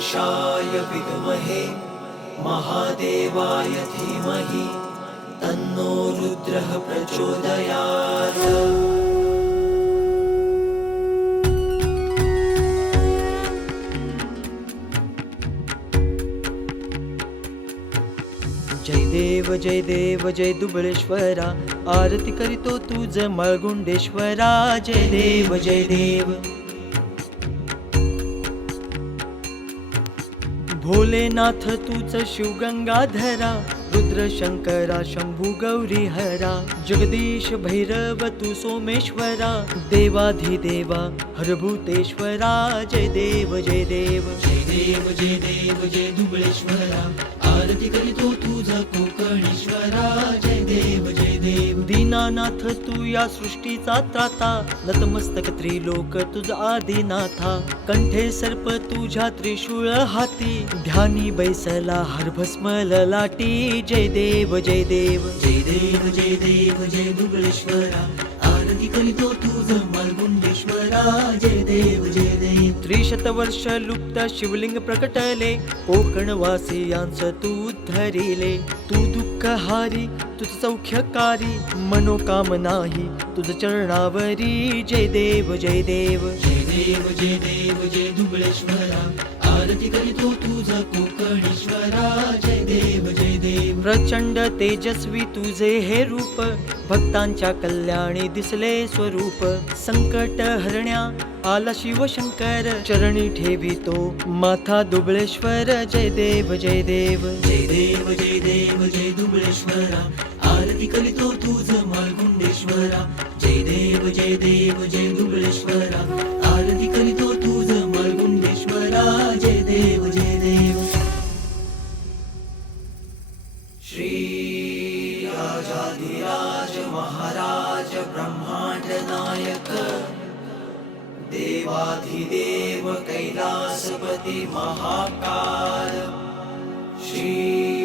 पुरुषाय विद्महे महादेवाय धीमहि तन्नो रुद्रः प्रचोदयात्। जय देव जय दुबळेश्वरा, आरती करीतो तुझ मळगुंडेश्वरा। जय देव जय देव। भोलेनाथ तूच शिवगंगाधरा, रुद्र शंकरा शंभू गौरी हरा। जगदीश भैरव तू सोमेश्वरा, देवाधिदेवा हरभूतेश्वरा। जय देव जय देव। जय देव जय देव जय दुबळेश्वरा, आरती करीतो तुझा कोकणेश्वरा। जय देव जय देव। दीनानाथ तू या सृष्टीचा त्राता, नतमस्तक त्रिलोक तुझा आदिनाथा। कंठे सर्प तुझ्या त्रिशूळ हाती, ध्यानी बैसला हरभस्म ललाटी। जय देव जय देव। जय देव जय देव जय दुबळेश्वरा, आरती करीतो तुझ मळगुंडेश्वरा। जय देव जय देव। त्रिशतवर्ष लुप्त शिवलिंग प्रकटले, कोकणवासियांच तू धरिले। तू दुःखहारी तुझ सौख्यकारी, मनोकामनाही तुझ चरणावरी। जय देव जय देव। जय देव जय देव जय दुबळेश्वरा, आरती करीतो तुझा कोकणेश्वरा। जय देव जय देव। प्रचंड तेजस्वी तुझे हे रूप, भक्तांच्या कल्याणी दिसले स्वरूप। संकट हरण्या आला शिवशंकर, चरणी ठेवितो माथा दुबळेश्वर। जय देव जय देव। जय देव जय देव जय दुबळेश्वरा, आरती करीतो तुझ मळगुंडेश्वरा। जय देव जय देव जय दुबळेश्वरा, आरती करीतो तुझ मळगुंडेश्वरा। जय देव जय देव। श्री राजाधिराज महाराज ब्रह्मांड नायक, देवाधिदेव कैलासपती महाकाल। श्री